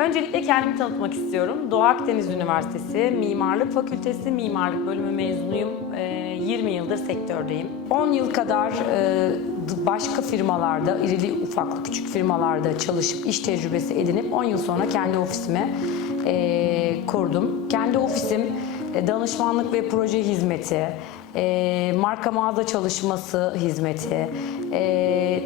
Öncelikle kendimi tanıtmak istiyorum. Doğu Akdeniz Üniversitesi Mimarlık Fakültesi Mimarlık Bölümü mezunuyum. Ee, 20 yıldır sektördeyim. 10 yıl kadar e, başka firmalarda, irili ufaklı küçük firmalarda çalışıp iş tecrübesi edinip 10 yıl sonra kendi ofisime e, kurdum. Kendi ofisim e, danışmanlık ve proje hizmeti, marka mağaza çalışması hizmeti,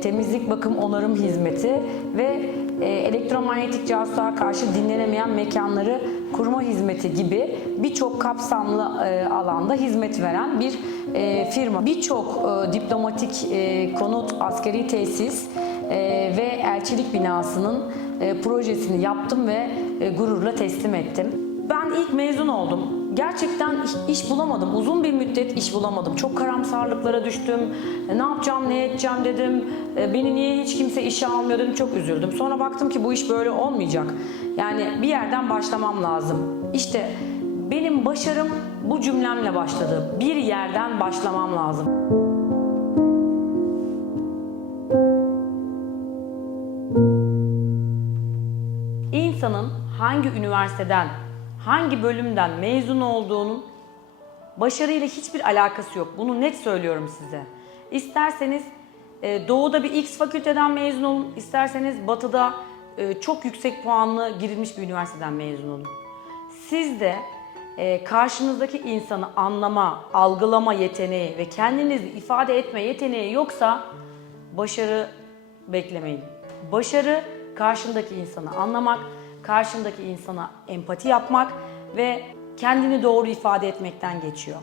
temizlik bakım onarım hizmeti ve elektromanyetik casusluğa karşı dinlenemeyen mekanları kurma hizmeti gibi birçok kapsamlı e, alanda hizmet veren bir e, firma. Birçok e, diplomatik e, konut, askeri tesis e, ve elçilik binasının e, projesini yaptım ve e, gururla teslim ettim. Ben ilk mezun oldum. Gerçekten iş, bulamadım. Uzun bir müddet iş bulamadım. Çok karamsarlıklara düştüm. E, Ne yapacağım, ne edeceğim dedim. E, Beni niye hiç kimse işe almıyor dedim. Çok üzüldüm. Sonra baktım ki bu iş böyle olmayacak. Yani bir yerden başlamam lazım. İşte benim başarım bu cümlemle başladı. Bir yerden başlamam lazım. İnsanın hangi üniversiteden, hangi bölümden mezun olduğunun başarıyla hiçbir alakası yok. Bunu net söylüyorum size. İsterseniz e, doğuda bir X fakülteden mezun olun, isterseniz batıda e, çok yüksek puanlı girilmiş bir üniversiteden mezun olun. Siz de e, karşınızdaki insanı anlama, algılama yeteneği ve kendinizi ifade etme yeteneği yoksa başarı beklemeyin. Başarı karşındaki insanı anlamak, karşındaki insana empati yapmak ve kendini doğru ifade etmekten geçiyor.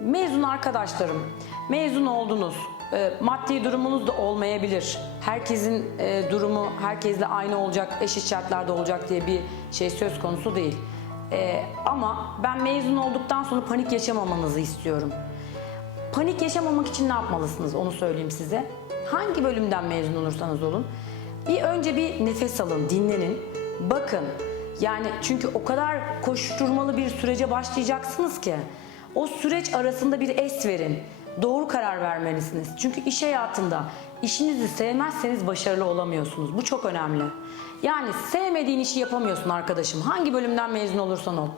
Mezun arkadaşlarım, mezun oldunuz. E, Maddi durumunuz da olmayabilir. Herkesin e, durumu herkesle aynı olacak, eşit şartlarda olacak diye bir şey söz konusu değil. E, Ama ben mezun olduktan sonra panik yaşamamanızı istiyorum. Panik yaşamamak için ne yapmalısınız onu söyleyeyim size. Hangi bölümden mezun olursanız olun bir önce bir nefes alın, dinlenin. Bakın yani çünkü o kadar koşturmalı bir sürece başlayacaksınız ki o süreç arasında bir es verin. Doğru karar vermelisiniz. Çünkü iş hayatında işinizi sevmezseniz başarılı olamıyorsunuz. Bu çok önemli. Yani sevmediğin işi yapamıyorsun arkadaşım. Hangi bölümden mezun olursan ol.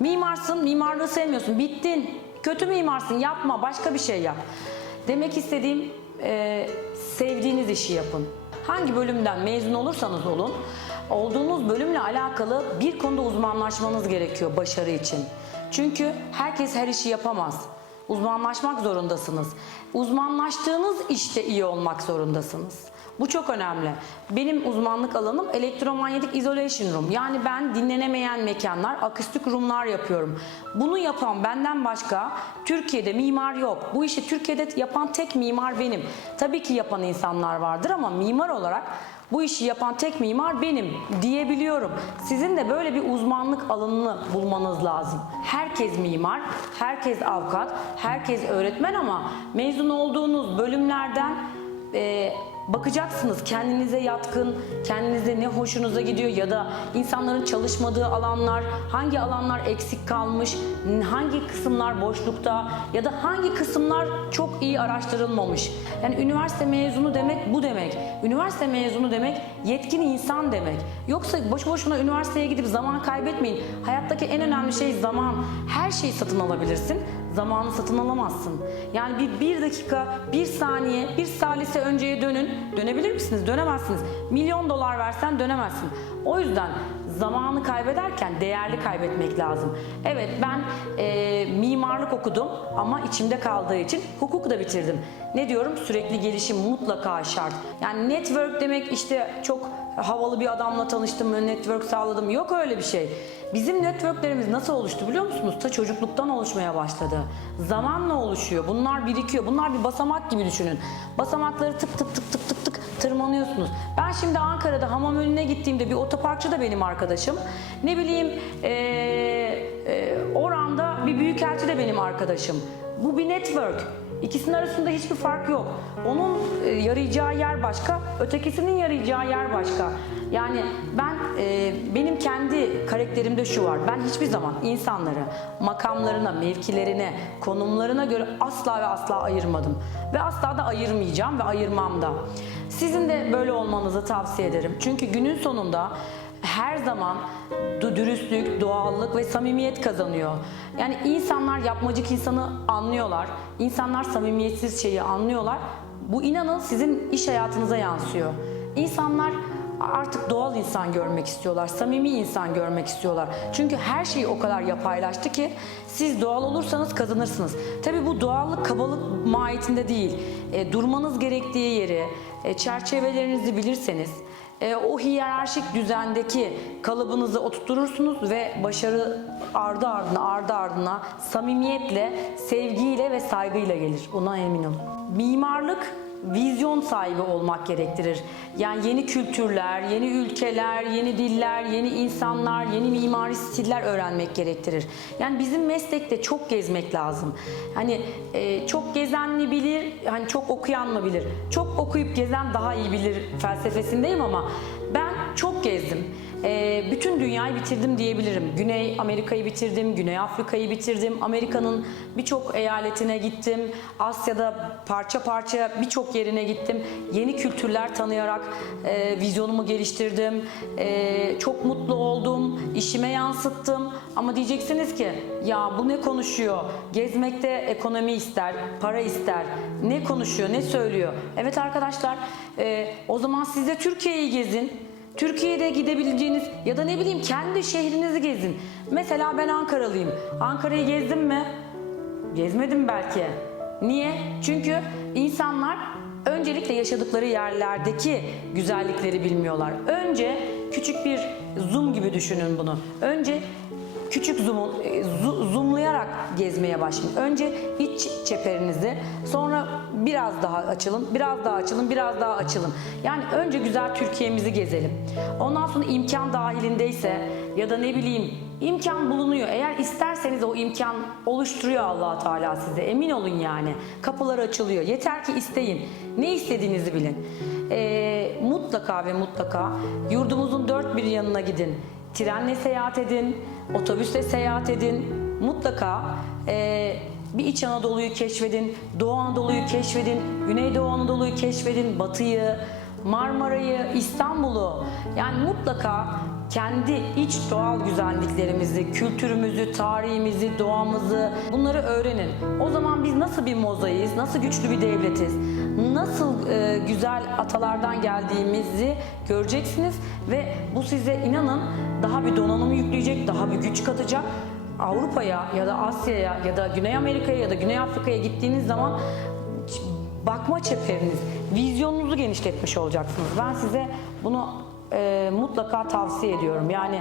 Mimarsın, mimarlığı sevmiyorsun. Bittin. Kötü mimarsın, yapma. Başka bir şey yap. Demek istediğim e, sevdiğiniz işi yapın. Hangi bölümden mezun olursanız olun, olduğunuz bölümle alakalı bir konuda uzmanlaşmanız gerekiyor başarı için. Çünkü herkes her işi yapamaz. Uzmanlaşmak zorundasınız. Uzmanlaştığınız işte iyi olmak zorundasınız. Bu çok önemli. Benim uzmanlık alanım elektromanyetik isolation room. Yani ben dinlenemeyen mekanlar, akustik roomlar yapıyorum. Bunu yapan benden başka Türkiye'de mimar yok. Bu işi Türkiye'de yapan tek mimar benim. Tabii ki yapan insanlar vardır ama mimar olarak bu işi yapan tek mimar benim diyebiliyorum. Sizin de böyle bir uzmanlık alanını bulmanız lazım. Herkes mimar, herkes avukat, herkes öğretmen ama mezun olduğunuz bölümlerden e, bakacaksınız kendinize yatkın, kendinize ne hoşunuza gidiyor ya da insanların çalışmadığı alanlar, hangi alanlar eksik kalmış, hangi kısımlar boşlukta ya da hangi kısımlar çok iyi araştırılmamış. Yani üniversite mezunu demek bu demek. Üniversite mezunu demek yetkin insan demek. Yoksa boş boşuna üniversiteye gidip zaman kaybetmeyin. Hayattaki en önemli şey zaman. Her şeyi satın alabilirsin. Zamanı satın alamazsın. Yani bir, bir dakika, bir saniye, bir salise önceye dönün. Dönebilir misiniz? Dönemezsiniz. Milyon dolar versen dönemezsin. O yüzden zamanı kaybederken değerli kaybetmek lazım. Evet ben e, mimarlık okudum ama içimde kaldığı için hukuk da bitirdim. Ne diyorum? Sürekli gelişim mutlaka şart. Yani network demek işte çok havalı bir adamla tanıştım, network sağladım. Yok öyle bir şey. Bizim networklerimiz nasıl oluştu biliyor musunuz? Ta çocukluktan oluşmaya başladı. Zamanla oluşuyor. Bunlar birikiyor. Bunlar bir basamak gibi düşünün. Basamakları tık tık tık tık tık tık tırmanıyorsunuz. Ben şimdi Ankara'da hamam önüne gittiğimde bir otoparkçı da benim arkadaşım. Ne bileyim eee e, Oran'da bir büyükelçi de benim arkadaşım. Bu bir network. İkisinin arasında hiçbir fark yok. Onun e, yarayacağı yer başka, ötekisinin yarayacağı yer başka. Yani ben e, benim kendi karakterimde şu var. Ben hiçbir zaman insanları makamlarına, mevkilerine, konumlarına göre asla ve asla ayırmadım. Ve asla da ayırmayacağım ve ayırmam da. Sizin de böyle olmanızı tavsiye ederim. Çünkü günün sonunda her zaman dü- dürüstlük, doğallık ve samimiyet kazanıyor. Yani insanlar yapmacık insanı anlıyorlar. İnsanlar samimiyetsiz şeyi anlıyorlar. Bu inanın sizin iş hayatınıza yansıyor. İnsanlar artık doğal insan görmek istiyorlar, samimi insan görmek istiyorlar. Çünkü her şey o kadar yapaylaştı ki siz doğal olursanız kazanırsınız. Tabii bu doğallık kabalık mahiyetinde değil. E, durmanız gerektiği yeri, çerçevelerinizi bilirseniz e, o hiyerarşik düzendeki kalıbınızı oturturursunuz ve başarı ardı ardına ardı ardına samimiyetle, sevgiyle ve saygıyla gelir. Buna emin olun. Mimarlık vizyon sahibi olmak gerektirir. Yani yeni kültürler, yeni ülkeler, yeni diller, yeni insanlar, yeni mimari stiller öğrenmek gerektirir. Yani bizim meslekte çok gezmek lazım. Hani e, çok gezen mi bilir, hani çok okuyan mı bilir? Çok okuyup gezen daha iyi bilir felsefesindeyim ama ben çok gezdim. E, bütün dünyayı bitirdim diyebilirim. Güney Amerika'yı bitirdim, Güney Afrika'yı bitirdim, Amerika'nın birçok eyaletine gittim, Asya'da parça parça birçok yerine gittim. Yeni kültürler tanıyarak e, vizyonumu geliştirdim, E, çok mutlu oldum, işime yansıttım. Ama diyeceksiniz ki ya bu ne konuşuyor? Gezmekte ekonomi ister, para ister. Ne konuşuyor, ne söylüyor? Evet arkadaşlar, e, o zaman siz de Türkiye'yi gezin. Türkiye'de gidebileceğiniz ya da ne bileyim kendi şehrinizi gezin. Mesela ben Ankaralıyım. Ankara'yı gezdim mi? Gezmedim belki. Niye? Çünkü insanlar öncelikle yaşadıkları yerlerdeki güzellikleri bilmiyorlar. Önce küçük bir zoom gibi düşünün bunu. Önce küçük zoom'un e, zoomlayarak gezmeye başlayın. Önce iç çeperinizi, sonra biraz daha açılın, biraz daha açılın, biraz daha açılın. Yani önce güzel Türkiye'mizi gezelim. Ondan sonra imkan dahilindeyse ya da ne bileyim imkan bulunuyor. Eğer isterseniz o imkan oluşturuyor allah Teala size. Emin olun yani. Kapılar açılıyor. Yeter ki isteyin. Ne istediğinizi bilin. Ee, mutlaka ve mutlaka yurdumuzun dört bir yanına gidin. Trenle seyahat edin, otobüsle seyahat edin. Mutlaka e, bir İç Anadolu'yu keşfedin, Doğu Anadolu'yu keşfedin, Güneydoğu Anadolu'yu keşfedin, Batı'yı, Marmara'yı, İstanbul'u. Yani mutlaka kendi iç doğal güzelliklerimizi, kültürümüzü, tarihimizi, doğamızı bunları öğrenin. O zaman biz nasıl bir mozaiğiz, nasıl güçlü bir devletiz, nasıl e, güzel atalardan geldiğimizi göreceksiniz ve bu size inanın daha bir donanım yükleyecek, daha bir güç katacak. Avrupa'ya ya da Asya'ya ya da Güney Amerika'ya ya da Güney Afrika'ya gittiğiniz zaman bakma çeperiniz, vizyonunuzu genişletmiş olacaksınız. Ben size bunu e, mutlaka tavsiye ediyorum. Yani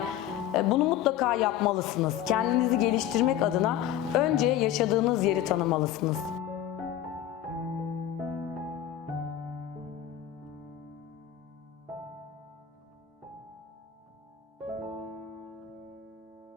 e, bunu mutlaka yapmalısınız. Kendinizi geliştirmek adına önce yaşadığınız yeri tanımalısınız.